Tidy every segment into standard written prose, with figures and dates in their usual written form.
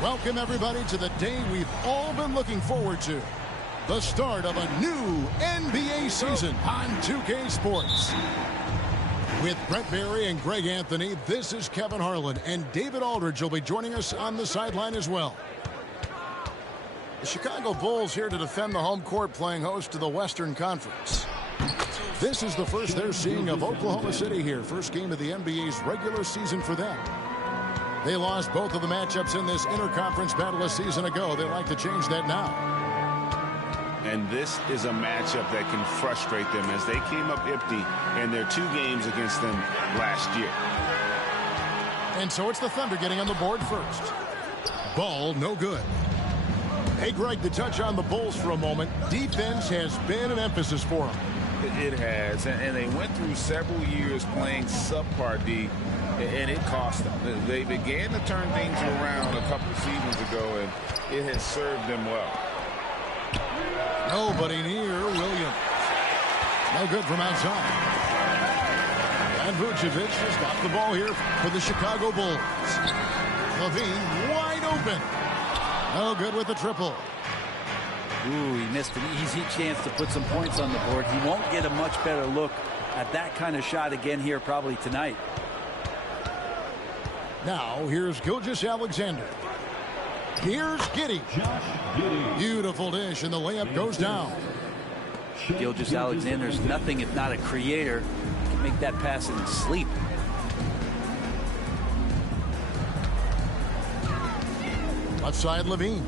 Welcome, everybody, to the day we've all been looking forward to. The start of a new NBA season on 2K Sports. With Brent Barry and Greg Anthony, this is Kevin Harlan, and David Aldridge will be joining us on the sideline as well. The Chicago Bulls here to defend the home court, playing host to the Western Conference. This is the first they're seeing of Oklahoma City here. First game of the NBA's regular season for them. They lost both of the matchups in this interconference battle a season ago. They like to change that now. And this is a matchup that can frustrate them, as they came up empty in their 2 games against them last year. And so it's the Thunder getting on the board first. Ball no good. Hey, Greg, to touch on the Bulls for a moment, defense has been an emphasis for them. It has, and they went through several years playing subpar D, and it cost them. They began to turn things around a couple of seasons ago, and it has served them well. Nobody near Williams. No good from outside. And Vucevic has got the ball here for the Chicago Bulls. LaVine wide open. No good with the triple. Ooh, he missed an easy chance to put some points on the board. He won't get a much better look at that kind of shot again here probably tonight. Now, here's Gilgeous-Alexander. Here's Giddey. Beautiful dish, and the layup goes down. Gilgeous-Alexander's nothing if not a creator. He can make that pass in his sleep. Left side, LaVine.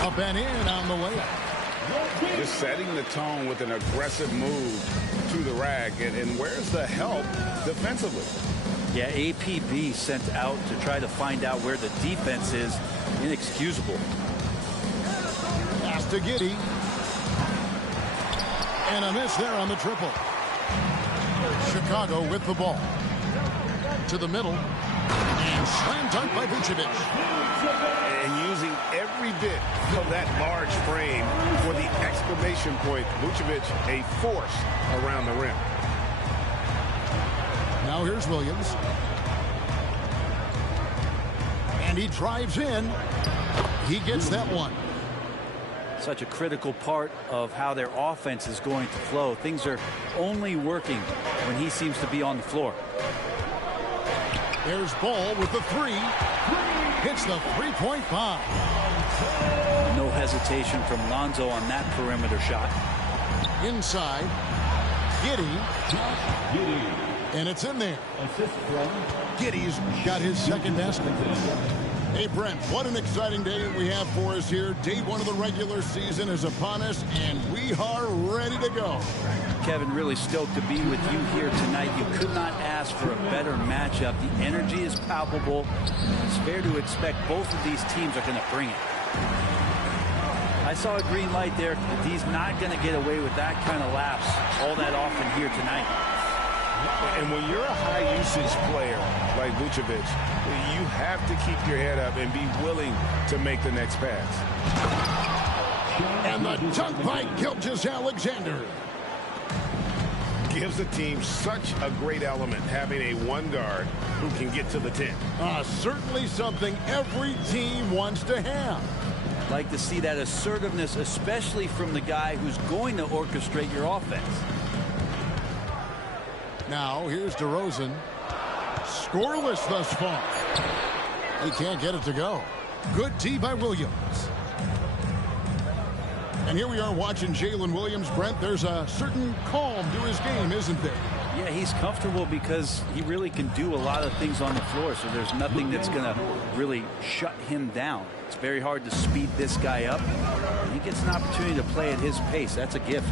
Up and in on the layup. Just setting the tone with an aggressive move to the rack. And where's the help defensively? Yeah, APB sent out to try to find out where the defense is. Inexcusable. Pass to Giddey. And a miss there on the triple. Chicago with the ball. To the middle. And slam dunk by Vucevic. And using every bit of that large frame for the exclamation point. Vucevic, a force around the rim. Now here's Williams. And he drives in. He gets that one. Such a critical part of how their offense is going to flow. Things are only working when he seems to be on the floor. There's Ball with the 3. Hits the three-point bomb. No hesitation from Lonzo on that perimeter shot. Inside. Giddey. And it's in there. Giddey's got his second basket. Hey, Brent, what an exciting day that we have for us here. Day 1 of the regular season is upon us, and we are ready to go. Kevin, really stoked to be with you here tonight. You could not ask for a better matchup. The energy is palpable. It's fair to expect both of these teams are going to bring it. I saw a green light there. He's not going to get away with that kind of lapse all that often here tonight. And when you're a high-usage player like Vucevic, you have to keep your head up and be willing to make the next pass. And the dunk by Gilgeous-Alexander. Gives the team such a great element, having a one guard who can get to the 10. Certainly something every team wants to have. Like to see that assertiveness, especially from the guy who's going to orchestrate your offense. Now, here's DeRozan. Scoreless thus far. He can't get it to go. Good D by Williams. And here we are watching Jalen Williams. Brent, there's a certain calm to his game, isn't there? Yeah, he's comfortable because he really can do a lot of things on the floor, so there's nothing that's going to really shut him down. It's very hard to speed this guy up. He gets an opportunity to play at his pace. That's a gift.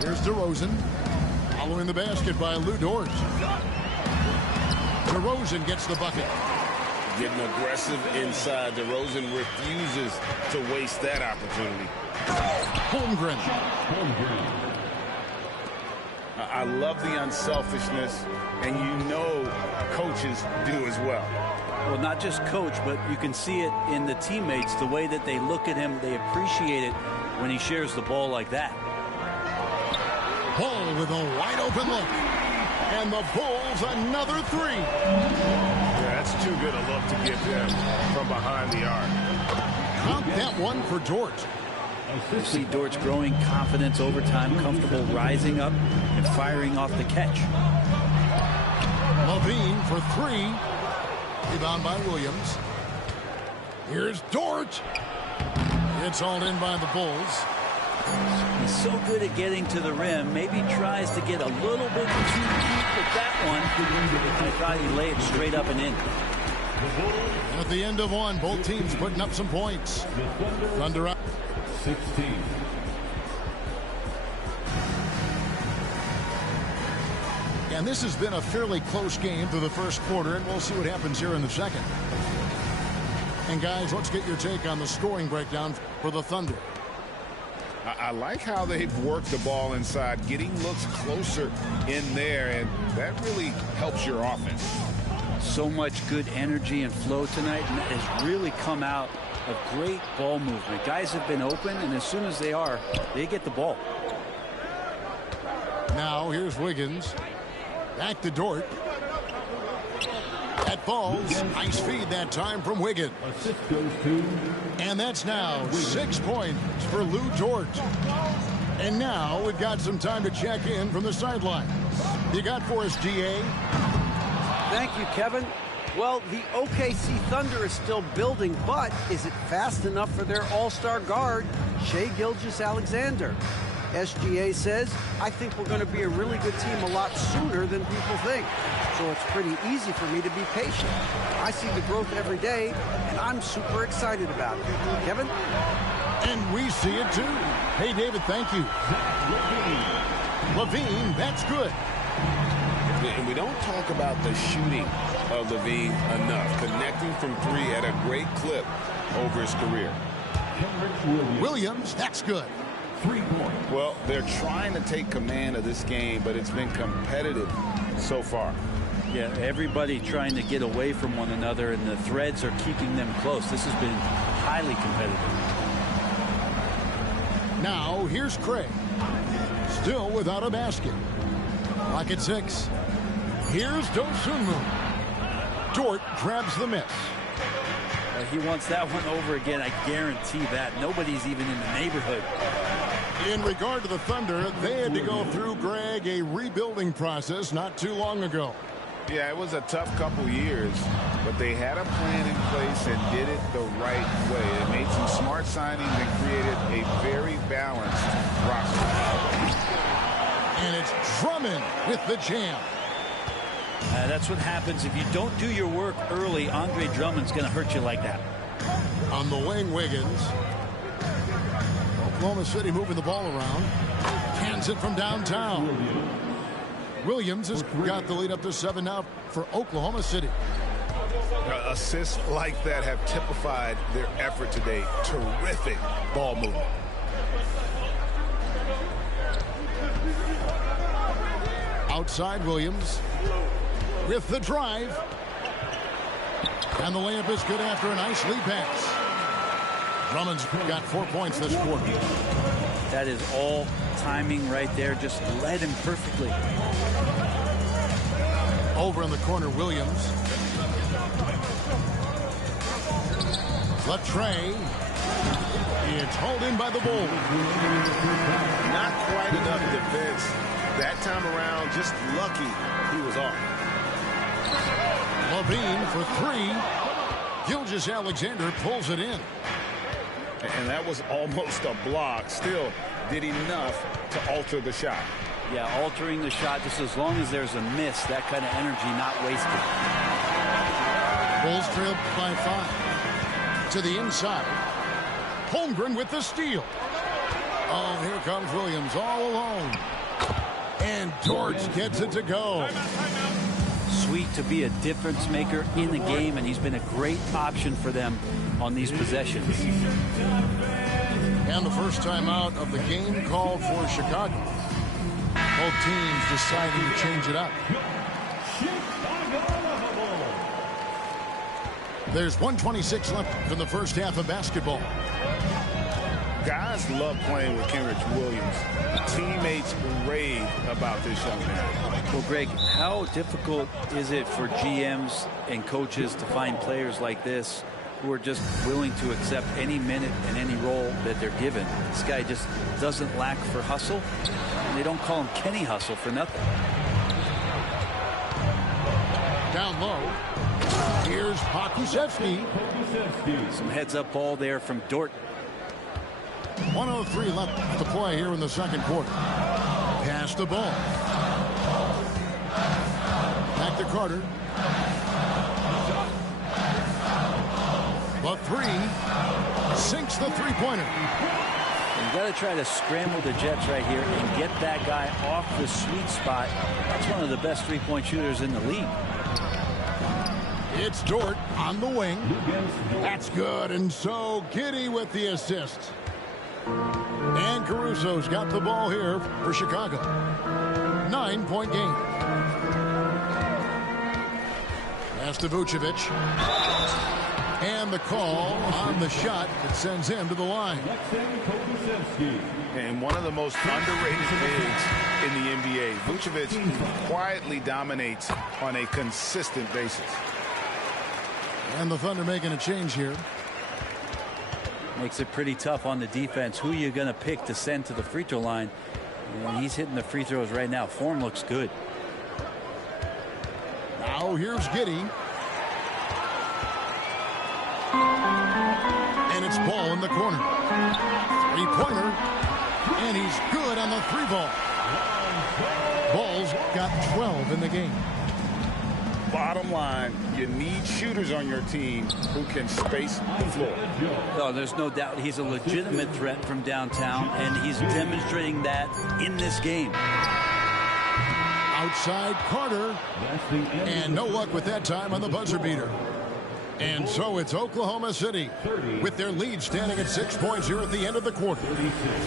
Here's DeRozan. Following the basket by Lou Dort. DeRozan gets the bucket. getting aggressive inside. DeRozan refuses to waste that opportunity. Holmgren. I love the unselfishness, and you know coaches do as well. Well, not just coach, but you can see it in the teammates, the way that they look at him. They appreciate it when he shares the ball like that. Paul with a wide open look. And the Bulls another three. Yeah, that's too good a look to give them from behind the arc. Count that one for Dort. You see Dort's growing confidence over time, comfortable rising up and firing off the catch. Levine for three. Rebound by Williams. Here's Dort. It's hauled in by the Bulls. He's so good at getting to the rim. Maybe tries to get a little bit too deep with that one. I thought he laid it straight up and in. At the end of one, both teams putting up some points. Thunder up. 16. And this has been a fairly close game through the first quarter, and we'll see what happens here in the second. And guys, let's get your take on the scoring breakdown for the Thunder. I like how they've worked the ball inside, getting looks closer in there, and that really helps your offense. So much good energy and flow tonight, and that has really come out of great ball movement. Guys have been open, and as soon as they are, they get the ball. Now here's Wiggins. Back to Dort. That falls. Nice feed that time from Wiggins. Assist goes to. And that's now 6 points for Lou Dort. And now we've got some time to check in from the sideline. You got for us, GA? Thank you, Kevin. Well, the OKC Thunder is still building, but is it fast enough for their all-star guard, Shai Gilgeous-Alexander? SGA says, I think we're going to be a really good team a lot sooner than people think. So it's pretty easy for me to be patient. I see the growth every day, and I'm super excited about it. Kevin? And we see it too. Hey, David, thank you. Levine, that's good. And we don't talk about the shooting of Levine enough. Connecting from three at a great clip over his career. Williams, that's good. 3 points. Well, they're trying to take command of this game, but it's been competitive so far. Yeah, everybody trying to get away from one another, and the threads are keeping them close. This has been highly competitive. Now, here's Craig. Still without a basket. Clock at 6. Here's Dosunmu. Dort grabs the miss. He wants that one over again, I guarantee that. Nobody's even in the neighborhood. In regard to the Thunder, they had to go through, Greg, a rebuilding process not too long ago. Yeah, it was a tough couple years, but they had a plan in place and did it the right way. They made some smart signings and created a very balanced roster. And it's Drummond with the jam. That's what happens if you don't do your work early. Andre Drummond's going to hurt you like that. On the wing, Wiggins. Oklahoma City moving the ball around. Cans it from downtown. Williams has got the lead up to 7 now for Oklahoma City. Assists like that have typified their effort today. Terrific ball movement. Outside Williams with the drive. And the layup is good after a nice lead pass. Drummond's got 4 points this quarter. That is all timing right there. Just led him perfectly. Over in the corner, Williams. Latrey. It's hauled in by the Bulls. Not quite enough defense that time around. Just lucky he was off. Levine for 3. Gilgeous-Alexander pulls it in. And that was almost a block. Still did enough to alter the shot. Yeah, altering the shot just as long as there's a miss. That kind of energy not wasted. Bulls trail by 5. To the inside. Holmgren with the steal. Oh, here comes Williams all alone. And Dort gets it to go. Sweet to be a difference maker in the game, and he's been a great option for them on these possessions. And the first time out of the game called for Chicago. Both teams deciding to change it up. There's 1:26 left in the first half of basketball. Guys love playing with Kenrich Williams. Teammates rave about this young man. Well, Greg, how difficult is it for GMs and coaches to find players like this who are just willing to accept any minute and any role that they're given? This guy just doesn't lack for hustle. And they don't call him Kenny Hustle for nothing. Down low. Here's Pokusevski. Some heads-up ball there from Dort. 1:03 left to play here in the second quarter. Pass the ball. Back to Carter. The three sinks the three-pointer. You got to try to scramble the Jets right here and get that guy off the sweet spot. That's one of the best three-point shooters in the league. It's Dort on the wing. That's good, and so Giddey with the assist. And Caruso's got the ball here for Chicago. 9-point game. Pass to Vucevic. And the call on the shot that sends him to the line. And one of the most underrated bigs in the NBA. Vucevic quietly dominates on a consistent basis. And the Thunder making a change here. Makes it pretty tough on the defense. Who are you going to pick to send to the free throw line? And he's hitting the free throws right now. Form looks good. Now here's Giddey. And it's ball in the corner. Three-pointer. And he's good on the three ball. Ball's got 12 in the game. Bottom line, you need shooters on your team who can space the floor. Oh, there's no doubt he's a legitimate threat from downtown, and he's demonstrating that in this game. Outside Carter. And no luck with that time on the buzzer beater. And so it's Oklahoma City with their lead standing at 6 points here at the end of the quarter.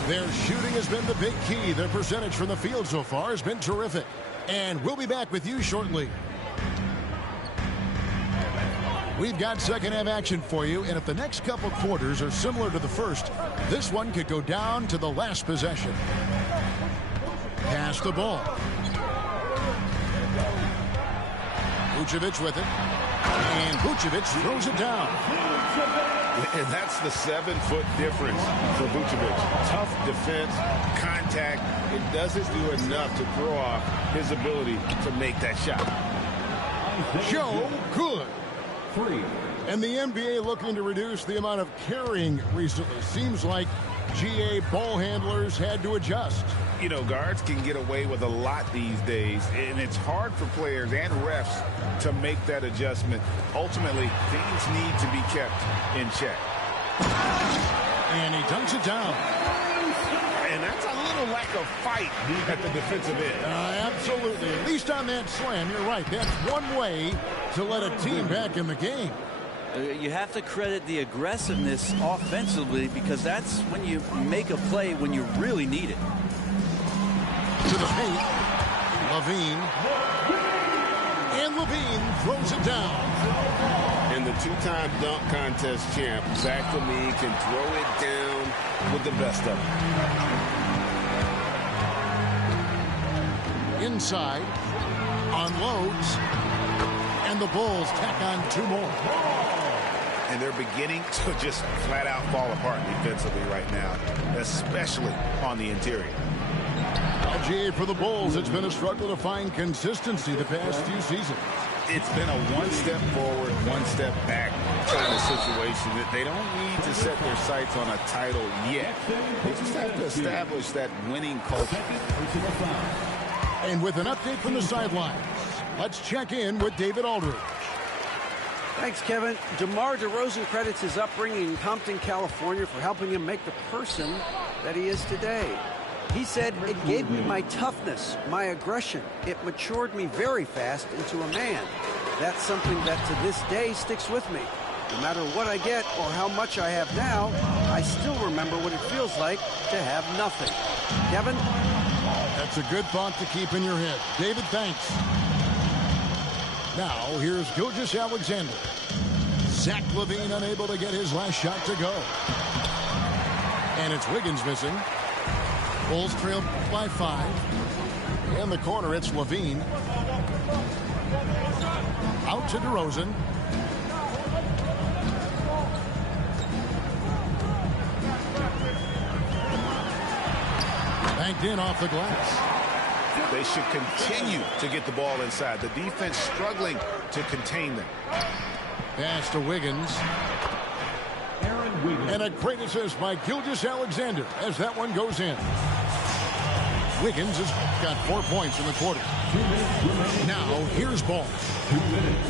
Their shooting has been the big key. Their percentage from the field so far has been terrific. And we'll be back with you shortly. We've got second half action for you, and if the next couple quarters are similar to the first, this one could go down to the last possession. Pass the ball. Vucevic with it. And Vucevic throws it down. And that's the 7-foot difference for Vucevic. Tough defense, contact. It doesn't do enough to throw off his ability to make that shot. Joe Good. And the NBA looking to reduce the amount of carrying recently. Seems like GA ball handlers had to adjust. You know, guards can get away with a lot these days, and it's hard for players and refs to make that adjustment. Ultimately, things need to be kept in check. And he dunks it down. And that's a little lack of fight at the defensive end. Absolutely. At least on that slam, you're right. That's one way to let a team back in the game. You have to credit the aggressiveness offensively, because that's when you make a play when you really need it. To the paint. Levine. And Levine throws it down. And the two-time dunk contest champ, Zach LaVine, can throw it down with the best of them. Inside. Unloads. And the Bulls tack on two more. And they're beginning to just flat out fall apart defensively right now, especially on the interior. LGA for the Bulls, it's been a struggle to find consistency the past few seasons. It's been a one step forward, one step back kind of situation that they don't need to set their sights on a title yet. They just have to establish that winning culture. And with an update from the sidelines, let's check in with David Aldridge. Thanks, Kevin. DeMar DeRozan credits his upbringing in Compton, California for helping him make the person that he is today. He said, "It gave me my toughness, my aggression. It matured me very fast into a man. That's something that to this day sticks with me. No matter what I get or how much I have now, I still remember what it feels like to have nothing." Kevin? That's a good thought to keep in your head. David, thanks. Now, here's Gilgeous-Alexander. Zach LaVine unable to get his last shot to go. And it's Wiggins missing. Bulls trail by 5. In the corner, it's LaVine. Out to DeRozan. Banked in off the glass. They should continue to get the ball inside. The defense struggling to contain them. Pass to Wiggins. And a great assist by Gilgeous-Alexander as that one goes in. Wiggins has got 4 points in the quarter. Now, here's ball. 2 minutes.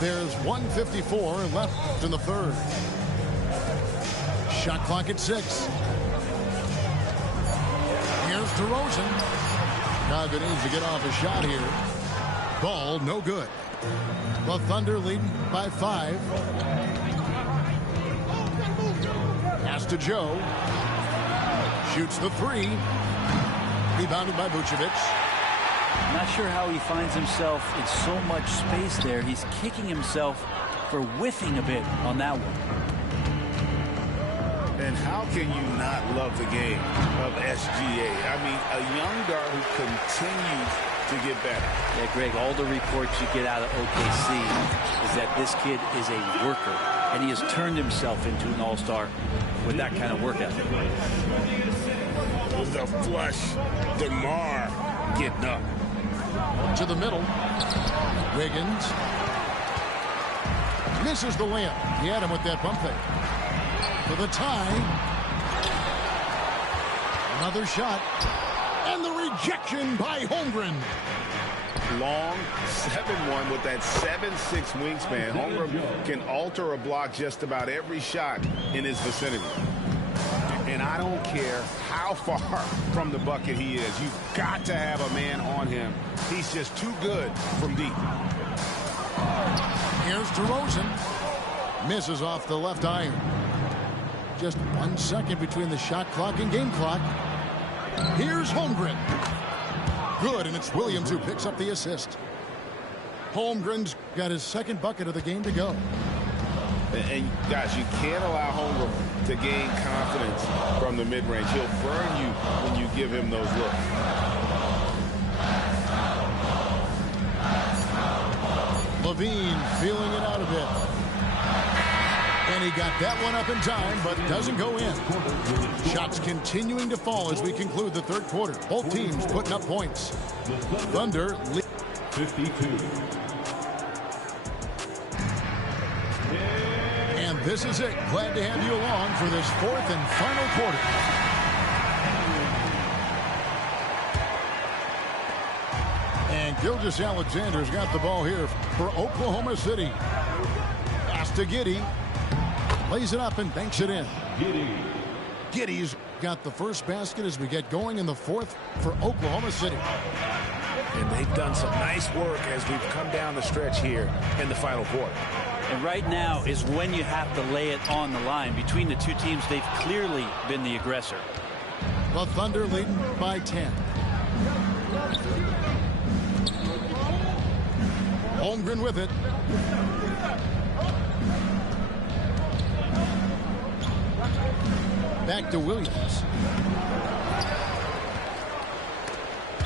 There's 1:54 left in the third. Shot clock at 6. Here's DeRozan. Chicago needs to get off a shot here. Ball no good. The Thunder lead by 5. Pass to Joe. Shoots the 3. Rebounded by Vucevic. Not sure how he finds himself in so much space there. He's kicking himself for whiffing a bit on that one. And how can you not love the game of SGA? I mean, a young guard who continues to get better. Yeah, Greg, all the reports you get out of OKC is that this kid is a worker, and he has turned himself into an all-star with that kind of work ethic. The flush, DeMar getting up. To the middle. Wiggins. Misses the layup. He had him with that bump fake. For the tie. Another shot. And the rejection by Holmgren. Long 7-1 with that 7'6" wingspan. Holmgren can alter a block just about every shot in his vicinity. And I don't care how far from the bucket he is. You've got to have a man on him. He's just too good from deep. Here's DeRozan. Misses off the left iron. Just 1 second between the shot clock and game clock. Here's Holmgren. Good, and it's Williams who picks up the assist. Holmgren's got his second bucket of the game to go. And guys, you can't allow Holmgren to gain confidence from the mid-range. He'll burn you when you give him those looks. LaVine feeling it out a bit. And he got that one up in time, but doesn't go in. Shots continuing to fall as we conclude the third quarter. Both teams putting up points. Thunder lead 52. And this is it. Glad to have you along for this fourth and final quarter. And Gilgeous-Alexander's got the ball here for Oklahoma City. Pass to Giddey. Lays it up and banks it in. Giddey's got the first basket as we get going in the fourth for Oklahoma City. And they've done some nice work as we've come down the stretch here in the final quarter. And right now is when you have to lay it on the line. Between the two teams, they've clearly been the aggressor. The Thunder leading by 10. Holmgren with it. Back to Williams.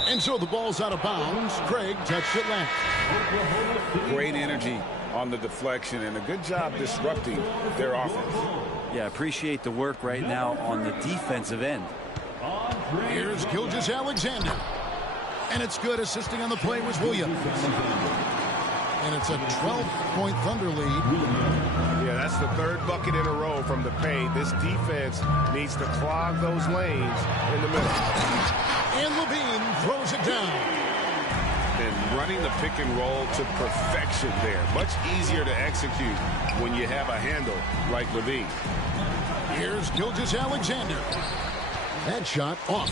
And so the ball's out of bounds. Craig touched it left. Great energy on the deflection and a good job disrupting their offense. Yeah, appreciate the work right now on the defensive end. Here's Gilgeous-Alexander. And it's good. Assisting on the play was Williams. And it's a 12-point Thunder lead. Yeah, that's the third bucket in a row from the paint. This defense needs to clog those lanes in the middle. And LaVine throws it down. and running the pick and roll to perfection there. Much easier to execute when you have a handle like Levine. Here's Gilgeous-Alexander. That shot off.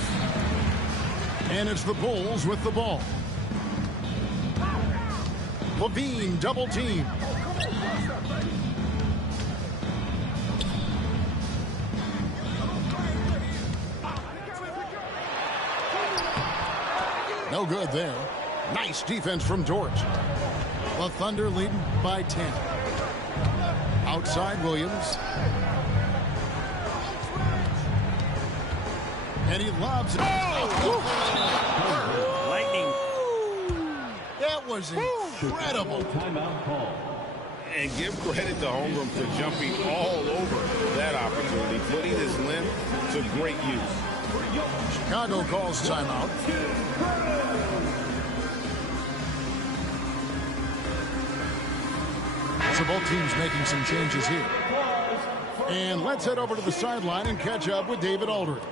And it's the Bulls with the ball. Levine double team. No good there. Nice defense from Dort. The Thunder leading by 10. Outside Williams. And he lobs it. Lightning. That was incredible. Timeout call. And give credit to Holmgren for jumping all over that opportunity, putting his length to great use. Chicago calls timeout. So both teams making some changes here. And let's head over to the sideline and catch up with David Aldridge.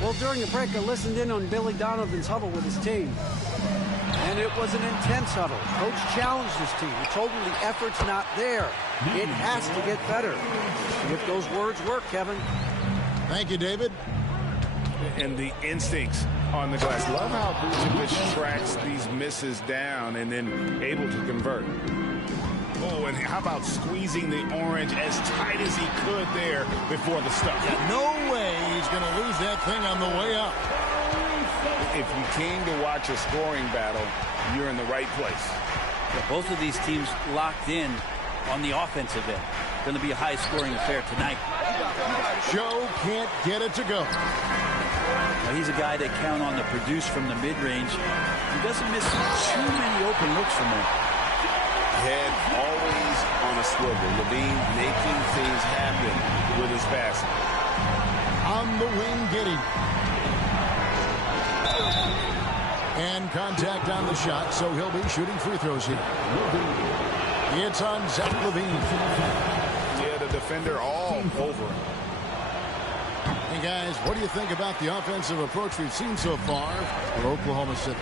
Well, during the break, I listened in on Billy Donovan's huddle with his team. And it was an intense huddle. Coach challenged his team. He told them the effort's not there. It has to get better. See if those words work, Kevin. Thank you, David. And the instincts on the glass. Love how Vucevic tracks these misses down and then able to convert. Oh, and how about squeezing the orange as tight as he could there before the stuff? Yeah, no way he's going to lose that thing on the way up. If you came to watch a scoring battle, you're in the right place. Yeah, both of these teams locked in on the offensive end. Going to be a high-scoring affair tonight. Joe can't get it to go. Now, he's a guy they count on to produce from the mid-range. He doesn't miss too many open looks from him. Head always on a swivel. Levine making things happen with his passing. On the wing, Giddey. And contact on the shot, so he'll be shooting free throws here. It's on Zach LaVine. Yeah, the defender all over him. Hey, guys, what do you think about the offensive approach we've seen so far for Oklahoma City?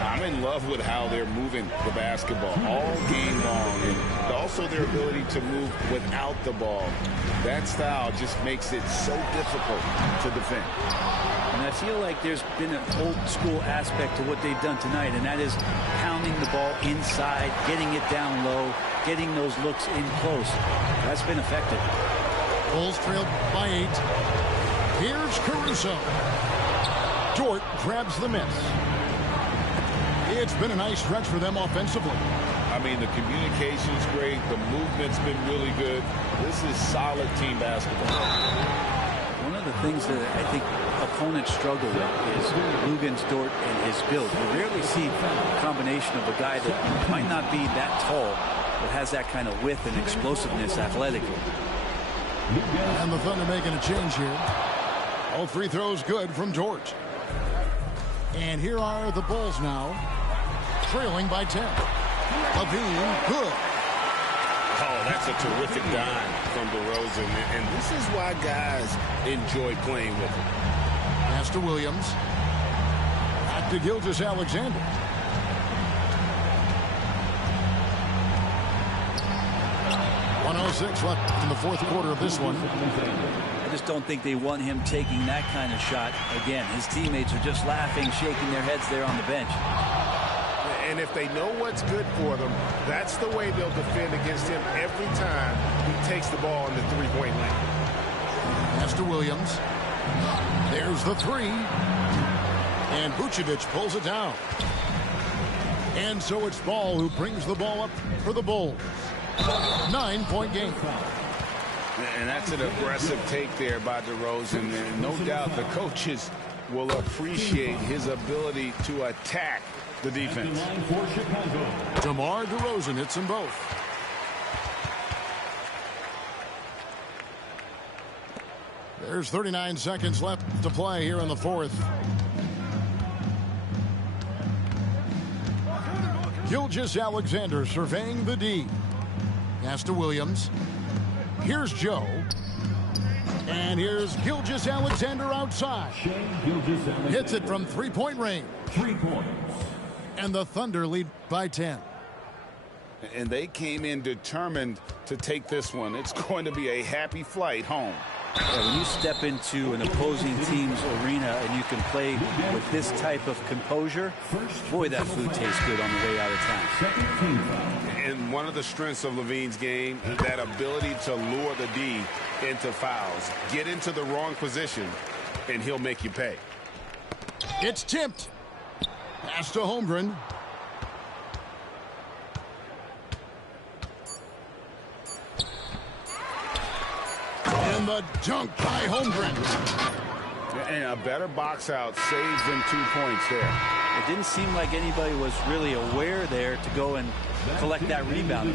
I'm in love with how they're moving the basketball all game long, and also their ability to move without the ball. That style just makes it so difficult to defend. And I feel like there's been an old-school aspect to what they've done tonight, and that is pounding the ball inside, getting it down low, getting those looks in close. That's been effective. Bulls trailed by 8. Here's Caruso. Dort grabs the miss. It's been a nice stretch for them offensively. I mean, the communication's great. The movement's been really good. This is solid team basketball. One of the things that I think opponents struggle with is Luguentz, Dort, and his build. You rarely see a combination of a guy that might not be that tall, but has that kind of width and explosiveness athletically. And the Thunder making a change here. All free throws good from Dort. And here are the Bulls now, trailing by 10. LaVine, good. Oh, that's a terrific dime from DeRozan. And this is why guys enjoy playing with him. Pass to Williams. Back to Gilgeous-Alexander. .106 left in the fourth quarter of this one. I just don't think they want him taking that kind of shot again. His teammates are just laughing, shaking their heads there on the bench. And if they know what's good for them, that's the way they'll defend against him every time he takes the ball in the three-point lane. Pass to Williams. There's the three. And Vucevic pulls it down. And so it's Ball who brings the ball up for the Bulls. 9-point game. And that's an aggressive take there by DeRozan. And no doubt the coaches will appreciate his ability to attack the defense. DeMar DeRozan hits them both. There's 39 seconds left to play here in the fourth. Gilgeous-Alexander surveying the D. Pass to Williams. Here's Joe. And here's Gilgeous-Alexander outside. Hits it from three-point range. 3 points. And the Thunder lead by 10. And they came in determined to take this one. It's going to be a happy flight home. Yeah, when you step into an opposing team's arena and you can play with this type of composure, boy, that food tastes good on the way out of town. And one of the strengths of LaVine's game, that ability to lure the D into fouls. Get into the wrong position, and he'll make you pay. It's tipped. Pass to Holmgren. And the dunk by Holmgren. And a better box out saves them 2 points there. It didn't seem like anybody was really aware there to go and collect that rebound.